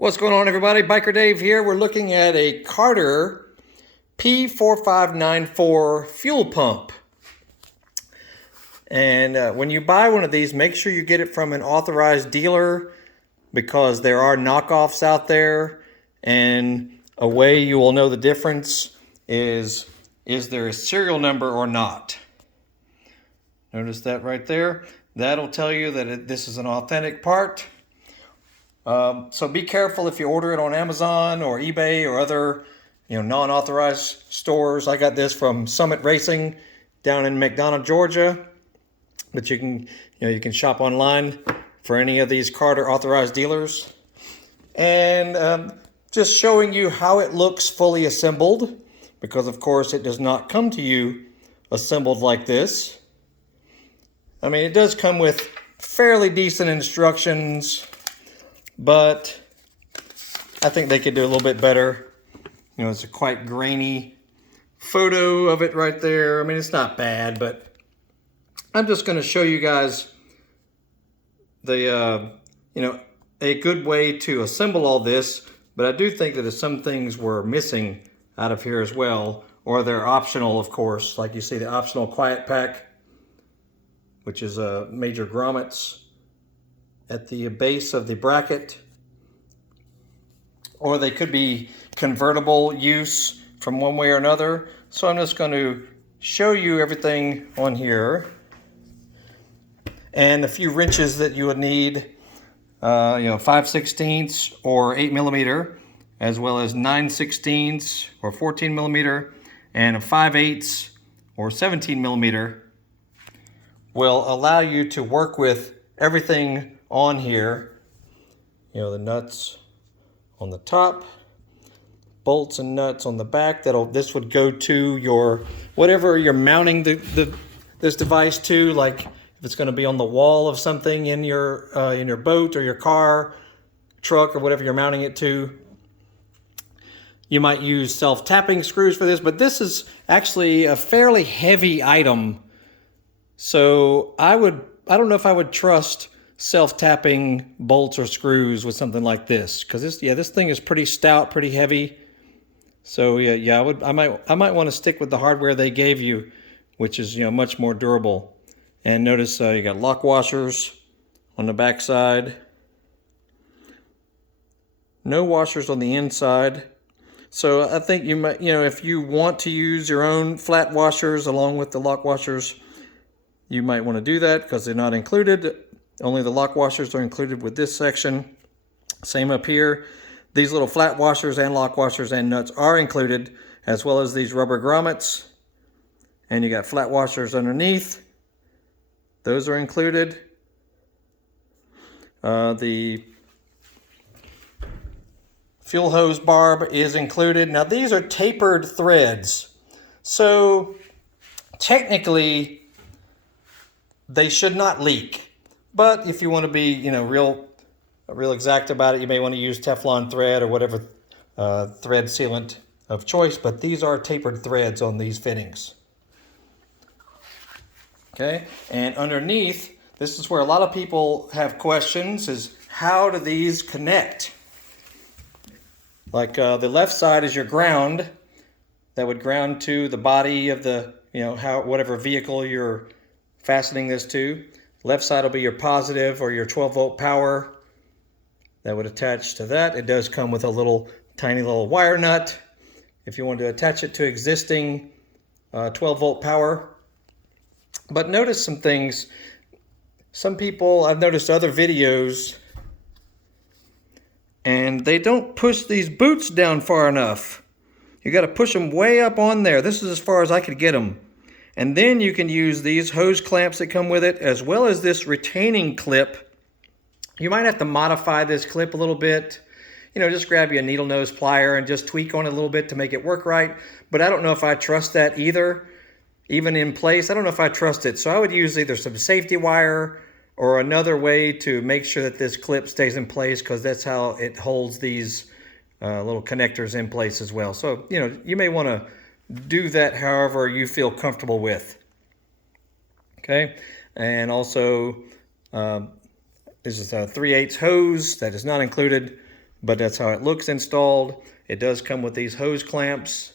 What's going on, everybody? Biker Dave here. We're looking at a Carter P4594 fuel pump. And when you buy one of these, make sure you get it from an authorized dealer because there are knockoffs out there. And a way you will know the difference is there a serial number or not? Notice that right there. That'll tell you that this is an authentic part. So be careful if you order it on Amazon or eBay or other, non-authorized stores. I got this from Summit Racing down in McDonough, Georgia. But you can shop online for any of these Carter authorized dealers. And just showing you how it looks fully assembled, because of course it does not come to you assembled like this. I mean, it does come with fairly decent instructions, but I think they could do a little bit better. It's a quite grainy photo of it right there. I mean, it's not bad, but I'm just going to show you guys the, a good way to assemble all this. But I do think that some things were missing out of here as well, or they're optional, of course. Like you see the optional quiet pack, which is major grommets at the base of the bracket, or they could be convertible use from one way or another. So I'm just going to show you everything on here, and a few wrenches that you would need, 5/16 or 8mm, as well as 9/16 or 14mm, and a 5/8 or 17mm will allow you to work with everything on here. The nuts on the top, bolts and nuts on the back. This would go to your whatever you're mounting this device to, like if it's going to be on the wall of something in your boat or your car, truck, or whatever you're mounting it to. You might use self-tapping screws for this, but this is actually a fairly heavy item. So I don't know if I would trust self-tapping bolts or screws with something like this, because this thing is pretty stout, pretty heavy. So I might want to stick with the hardware they gave you, which is much more durable. And notice you got lock washers on the back side, no washers on the inside. So I think you might, if you want to use your own flat washers along with the lock washers, you might want to do that because they're not included. Only the lock washers are included with this section. Same up here. These little flat washers and lock washers and nuts are included, as well as these rubber grommets. And you got flat washers underneath. Those are included. The fuel hose barb is included. Now these are tapered threads. So technically they should not leak. But if you want to be, real exact about it, you may want to use Teflon thread or whatever thread sealant of choice. But these are tapered threads on these fittings. Okay, and underneath, this is where a lot of people have questions, is how do these connect? Like the left side is your ground. That would ground to the body of the, whatever vehicle you're fastening this to. Left side will be your positive or your 12-volt power. That would attach to that. It does come with a tiny little wire nut if you want to attach it to existing 12-volt power. But notice some things. Some people, I've noticed other videos, and they don't push these boots down far enough. You got to push them way up on there. This is as far as I could get them. And then you can use these hose clamps that come with it, as well as this retaining clip. You might have to modify this clip a little bit. Just grab you a needle nose plier and just tweak on it a little bit to make it work right. But I don't know if I trust that either. Even in place, I don't know if I trust it. So I would use either some safety wire or another way to make sure that this clip stays in place, because that's how it holds these little connectors in place as well. So, you may want to do that however you feel comfortable with. Okay, and also this is a 3/8 hose that is not included but that's how it looks installed. It does come with these hose clamps,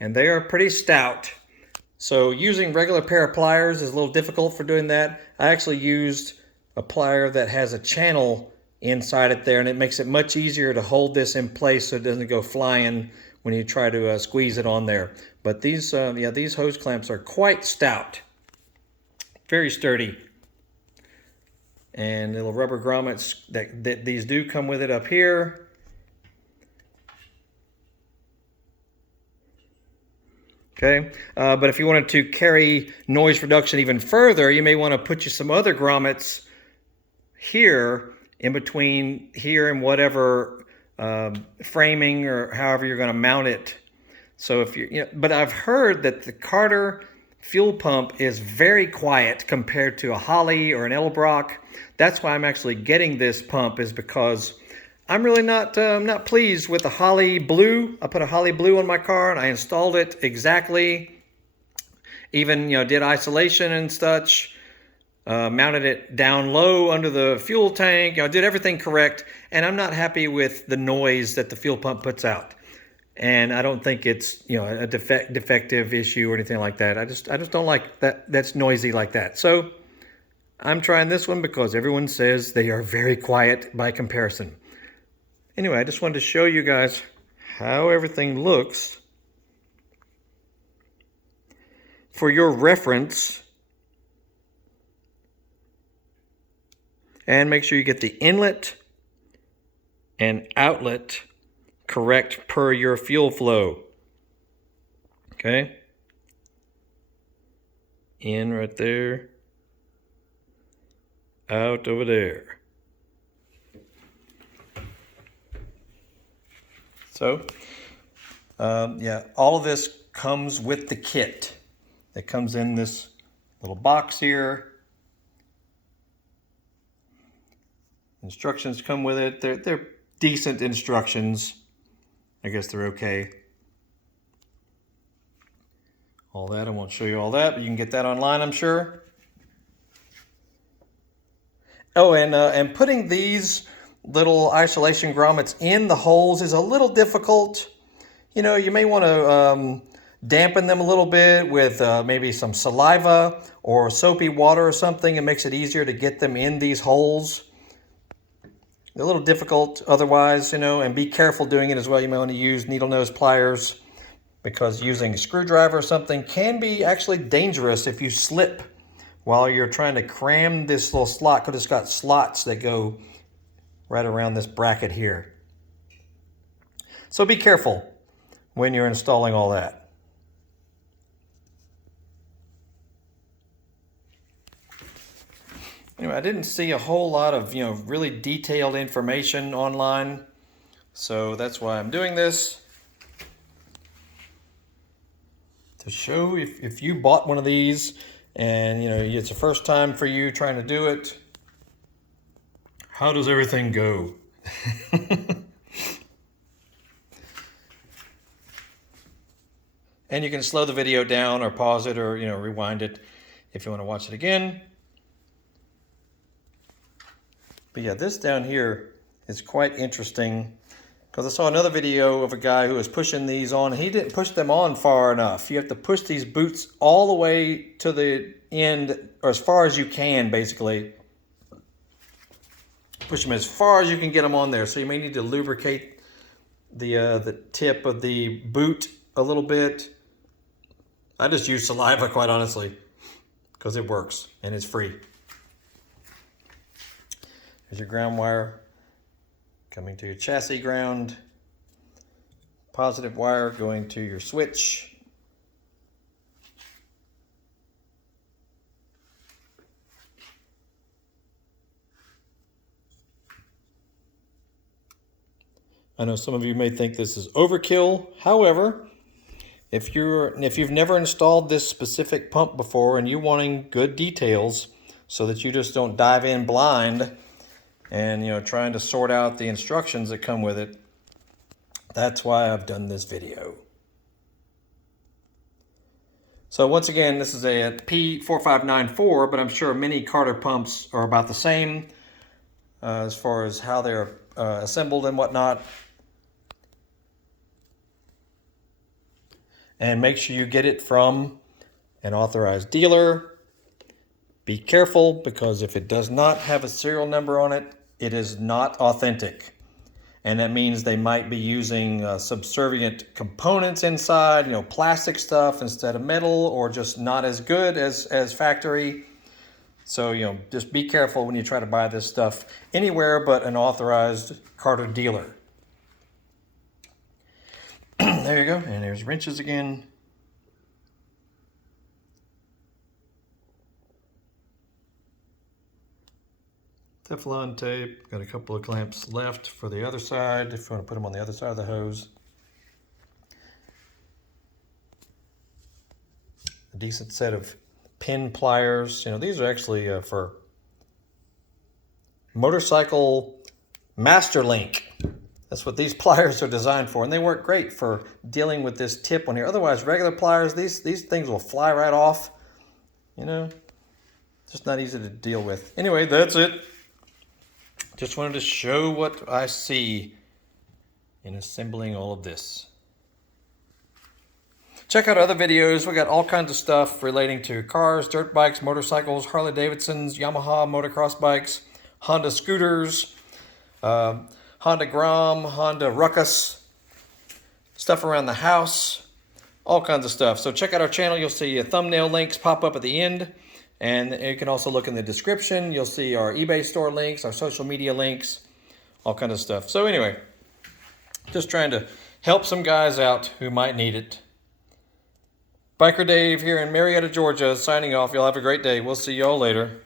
and they are pretty stout. So using regular pair of pliers is a little difficult for doing that. I actually used a plier that has a channel inside it there, and it makes it much easier to hold this in place so it doesn't go flying when you try to squeeze it on there. But these hose clamps are quite stout, very sturdy. And little rubber grommets that these do come with it up here. Okay, but if you wanted to carry noise reduction even further, you may want to put you some other grommets here in between here and whatever framing or however you're going to mount it. So if but I've heard that the Carter fuel pump is very quiet compared to a Holley or an Edelbrock. That's why I'm actually getting this pump, is because I'm really not pleased with the Holley Blue. I put a Holley Blue on my car and I installed it exactly. Even did isolation and such. Mounted it down low under the fuel tank. Did everything correct, and I'm not happy with the noise that the fuel pump puts out. And I don't think it's a defective issue or anything like that. I just don't like that's noisy like that. So I'm trying this one because everyone says they are very quiet by comparison. Anyway, I just wanted to show you guys how everything looks for your reference. And make sure you get the inlet and outlet correct per your fuel flow. Okay? In right there. Out over there. So, all of this comes with the kit. It comes in this little box here. Instructions come with it. They're decent instructions. I guess they're okay. All that, I won't show you all that, but you can get that online, I'm sure. Oh, and putting these little isolation grommets in the holes is a little difficult. You may want to dampen them a little bit with maybe some saliva or soapy water or something. It makes it easier to get them in these holes. A little difficult otherwise, and be careful doing it as well. You may want to use needle nose pliers, because using a screwdriver or something can be actually dangerous if you slip while you're trying to cram this little slot, because it's got slots that go right around this bracket here. So be careful when you're installing all that. Anyway, I didn't see a whole lot of, really detailed information online, so that's why I'm doing this. To show if you bought one of these and, it's the first time for you trying to do it, how does everything go? And you can slow the video down or pause it or, rewind it if you want to watch it again. But yeah, this down here is quite interesting, because I saw another video of a guy who was pushing these on, and he didn't push them on far enough. You have to push these boots all the way to the end, or as far as you can, basically. Push them as far as you can get them on there. So you may need to lubricate the tip of the boot a little bit. I just use saliva, quite honestly, because it works and it's free. There's your ground wire coming to your chassis ground. Positive wire going to your switch. I know some of you may think this is overkill. However, if you've never installed this specific pump before and you're wanting good details so that you just don't dive in blind and trying to sort out the instructions that come with it, that's why I've done this video. So once again, this is a P4594, but I'm sure many Carter pumps are about the same as far as how they're assembled and whatnot. And make sure you get it from an authorized dealer. Be careful, because if it does not have a serial number on it, it is not authentic. And that means they might be using subservient components inside, you know, plastic stuff instead of metal, or just not as good as factory. So, you know, just be careful when you try to buy this stuff anywhere but an authorized Carter dealer. There you go. And there's wrenches again. Teflon tape. Got a couple of clamps left for the other side if you want to put them on the other side of the hose. A decent set of pin pliers. You know, these are actually for motorcycle master link. That's what these pliers are designed for, and they work great for dealing with this tip on here. Otherwise, regular pliers, these things will fly right off. You know, just not easy to deal with. Anyway, that's it. Just wanted to show what I see in assembling all of this. Check out other videos. We got all kinds of stuff relating to cars, dirt bikes, motorcycles, Harley Davidsons, Yamaha motocross bikes, Honda scooters, Honda Grom, Honda Ruckus, stuff around the house, all kinds of stuff. So check out our channel. You'll see thumbnail links pop up at the end. And you can also look in the description. You'll see our eBay store links, our social media links, all kinds of stuff. So anyway, just trying to help some guys out who might need it. Biker Dave here in Marietta, Georgia, signing off. Y'all have a great day. We'll see y'all later.